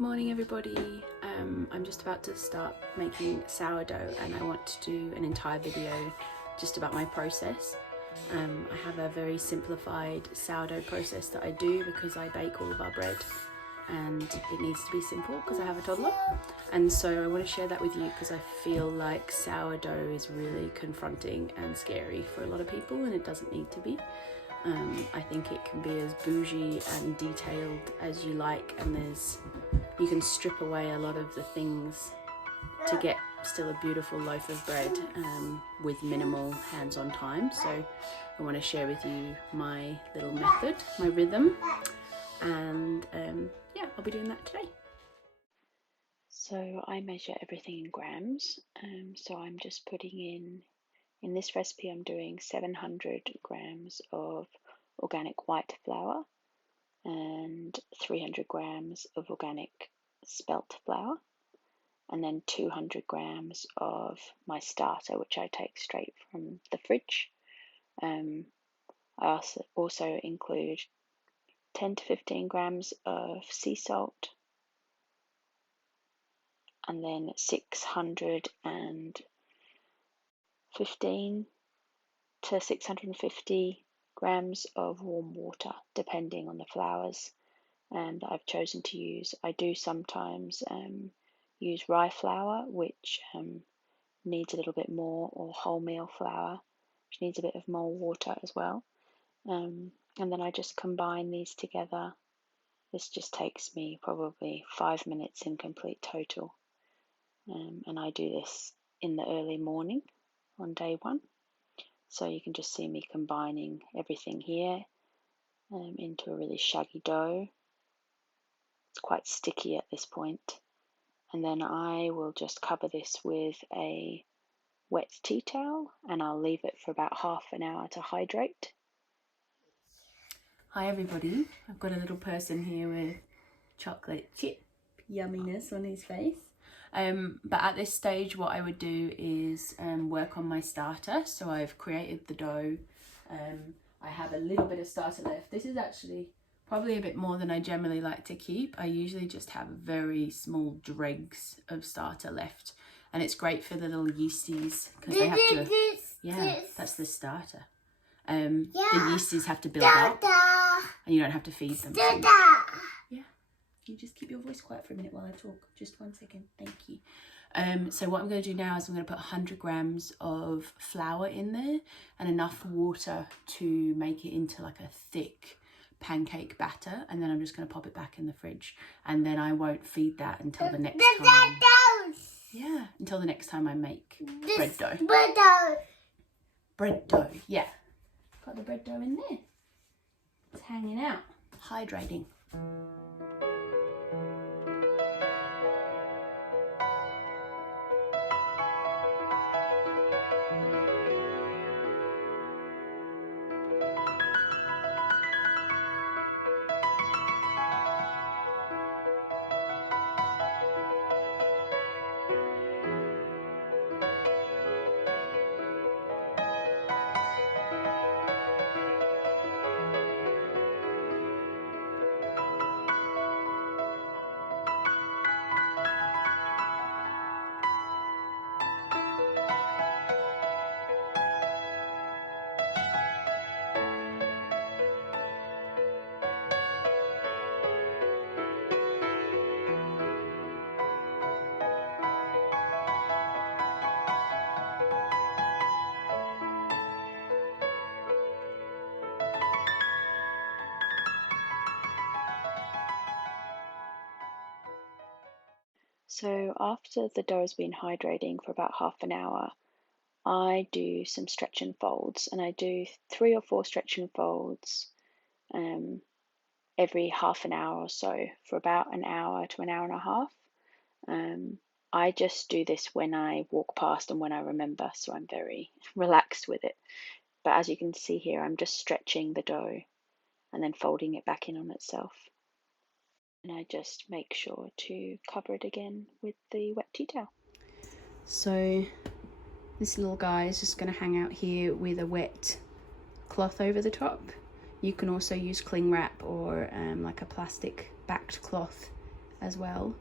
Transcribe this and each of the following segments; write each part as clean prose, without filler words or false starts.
Good morning everybody. I'm just about to start making sourdough and I want to do an entire video just about my process. I have a very simplified sourdough process that I do because I bake all of our bread and it needs to be simple because I have a toddler, and so I want to share that with you because I feel like sourdough is really confronting and scary for a lot of people and it doesn't need to be. I think it can be as bougie and detailed as you like, and you can strip away a lot of the things to get still a beautiful loaf of bread with minimal hands-on time. So I want to share with you my little method, my rhythm, and yeah, I'll be doing that today. So I measure everything in grams, so I'm just putting in this recipe I'm doing 700 grams of organic white flour and 300 grams of organic spelt flour, and then 200 grams of my starter, which I take straight from the fridge. I also include 10 to 15 grams of sea salt, and then 615 to 650 grams of warm water, depending on the flours that I've chosen to use. I do sometimes use rye flour, which needs a little bit more, or wholemeal flour, which needs a bit of more water as well. And then I just combine these together. This just takes me probably 5 minutes in complete total. And I do this in the early morning on day one. So you can just see me combining everything here into a really shaggy dough. It's quite sticky at this point. And then I will just cover this with a wet tea towel and I'll leave it for about half an hour to hydrate. Hi everybody, I've got a little person here with chocolate chip yumminess on his face. But at this stage what I would do is work on my starter. So I've created the dough. I have a little bit of starter left. This is actually probably a bit more than I generally like to keep. I usually just have very small dregs of starter left, and it's great for the little yeasties because they have to, that's the starter. The yeasties have to build up and you don't have to feed them. So, yeah, you just keep your voice quiet for a minute while I talk. Just 1 second, thank you. So what I'm going to do now is I'm going to put 100 grams of flour in there and enough water to make it into like a thick pancake batter, and then I'm just going to pop it back in the fridge, and then I won't feed that until the next time. Until the next time I make bread dough. Bread dough, yeah. Got the bread dough in there. It's hanging out, hydrating. So after the dough has been hydrating for about half an hour, I do some stretch and folds, and I do 3 or 4 stretch and folds every half an hour or so for about an hour to an hour and a half. I just do this when I walk past and when I remember, so I'm very relaxed with it. But as you can see here, I'm just stretching the dough and then folding it back in on itself. And I just make sure to cover it again with the wet tea towel. So this little guy is just going to hang out here with a wet cloth over the top. You can also use cling wrap or like a plastic backed cloth as well,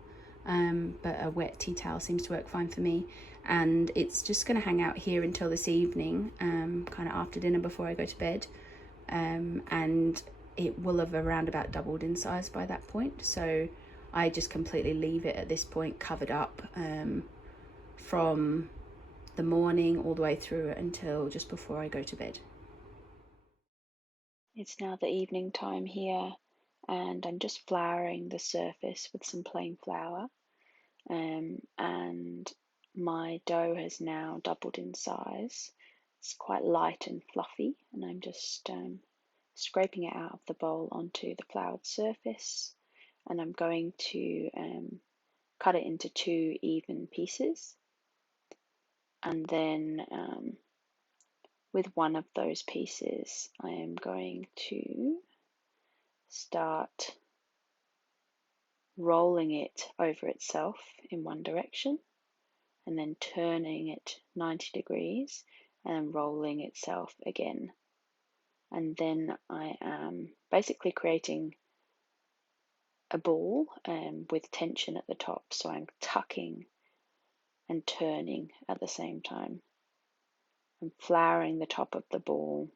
but a wet tea towel seems to work fine for me. And it's just going to hang out here until this evening, kind of after dinner before I go to bed, and it will have around about doubled in size by that point. So I just completely leave it at this point covered up from the morning all the way through until just before I go to bed. It's now the evening time here, and I'm just flouring the surface with some plain flour, and my dough has now doubled in size. It's quite light and fluffy, and I'm just scraping it out of the bowl onto the floured surface, and I'm going to cut it into 2 even pieces, and then with one of those pieces I am going to start rolling it over itself in one direction, and then turning it 90 degrees and rolling itself again. And then I am basically creating a ball with tension at the top, so I'm tucking and turning at the same time. I'm flouring the top of the ball,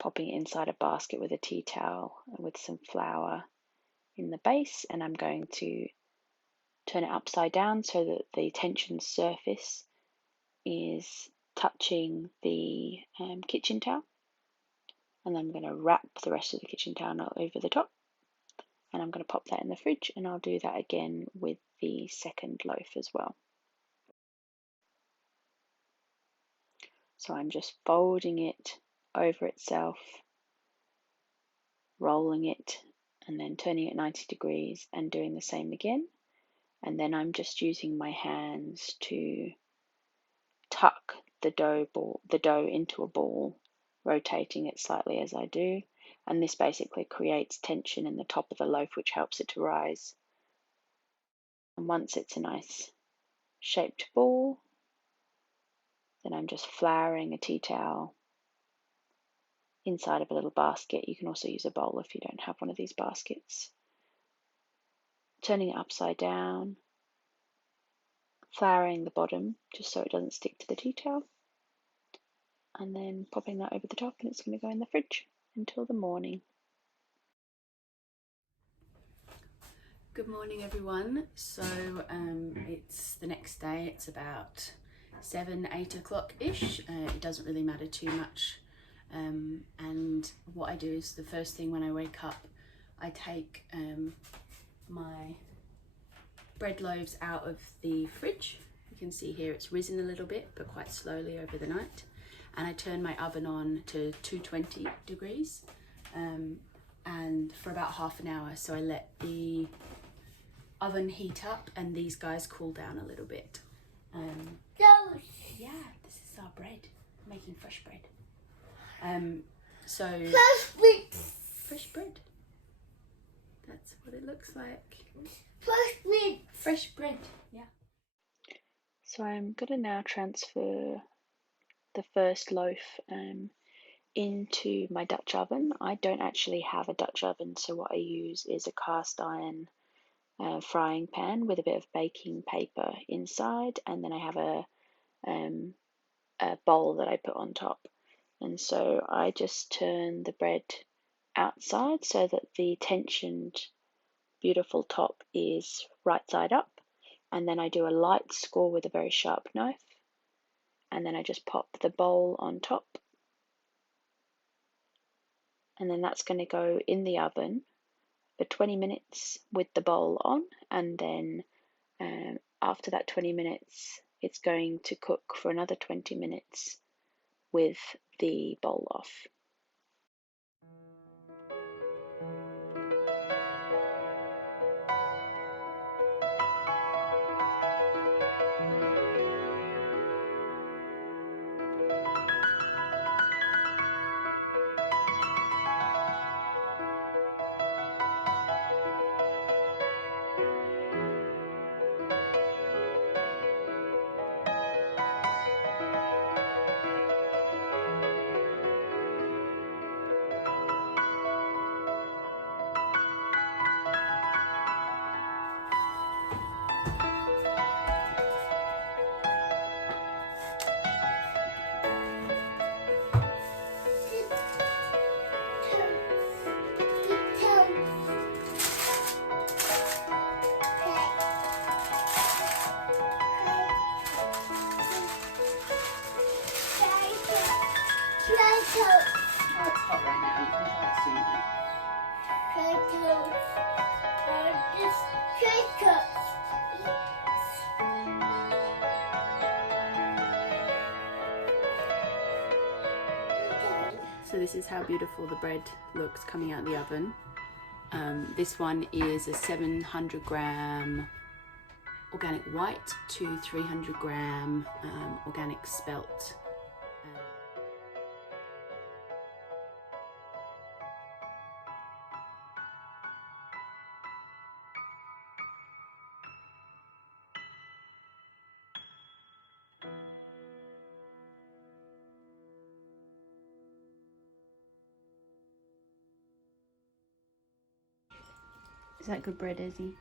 popping it inside a basket with a tea towel and with some flour in the base, and I'm going to turn it upside down so that the tension surface is touching the kitchen towel, and then I'm going to wrap the rest of the kitchen towel over the top, and I'm going to pop that in the fridge, and I'll do that again with the second loaf as well. So I'm just folding it over itself, rolling it, and then turning it 90 degrees and doing the same again. And then I'm just using my hands to tuck the dough into a ball, rotating it slightly as I do. And this basically creates tension in the top of the loaf, which helps it to rise. And once it's a nice shaped ball, then I'm just flouring a tea towel inside of a little basket. You can also use a bowl if you don't have one of these baskets. Turning it upside down, flouring the bottom just so it doesn't stick to the tea towel, and then popping that over the top, and it's going to go in the fridge until the morning. Good morning, everyone. So it's the next day. It's about 7-8 o'clock ish. It doesn't really matter too much, and what I do is the first thing when I wake up, I take my bread loaves out of the fridge. You can see here it's risen a little bit, but quite slowly over the night, and I turn my oven on to 220 degrees and for about half an hour. So I let the oven heat up and these guys cool down a little bit. Yeah, this is our bread, making fresh bread. Fresh bread. That's what it looks like. Fresh bread, yeah. So I'm gonna now transfer the first loaf into my Dutch oven. I don't actually have a Dutch oven, so what I use is a cast iron frying pan with a bit of baking paper inside, and then I have a bowl that I put on top. And so I just turn the bread outside so that the tensioned beautiful top is right side up, and then I do a light score with a very sharp knife, and then I just pop the bowl on top, and then that's going to go in the oven for 20 minutes with the bowl on, and then after that 20 minutes it's going to cook for another 20 minutes with the bowl off. this is how beautiful the bread looks coming out of the oven. This one is a 700 gram organic white to 300 gram organic spelt. Is that good bread, Izzy?